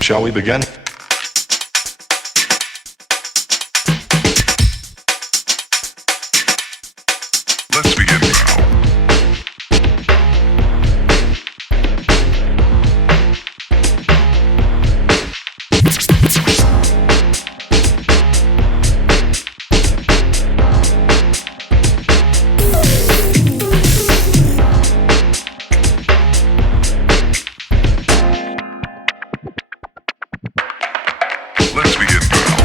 Shall we begin? Let's begin now. Let's begin now.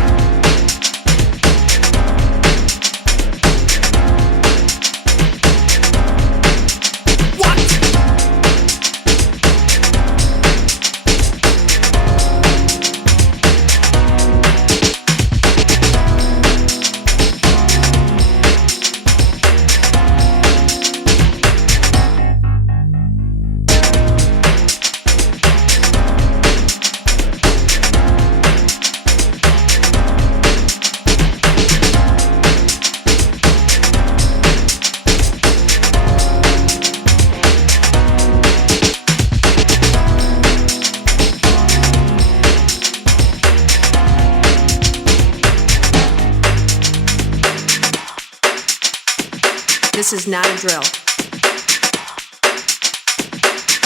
This is not a drill.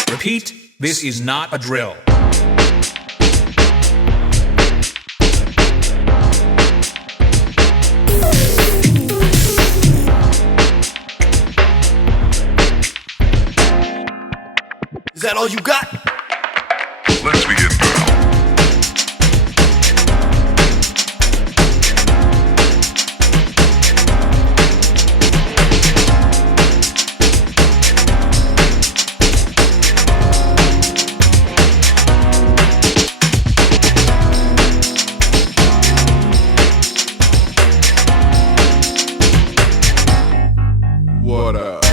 Repeat, this is not a drill. Is that all you got? Let's begin now. What up?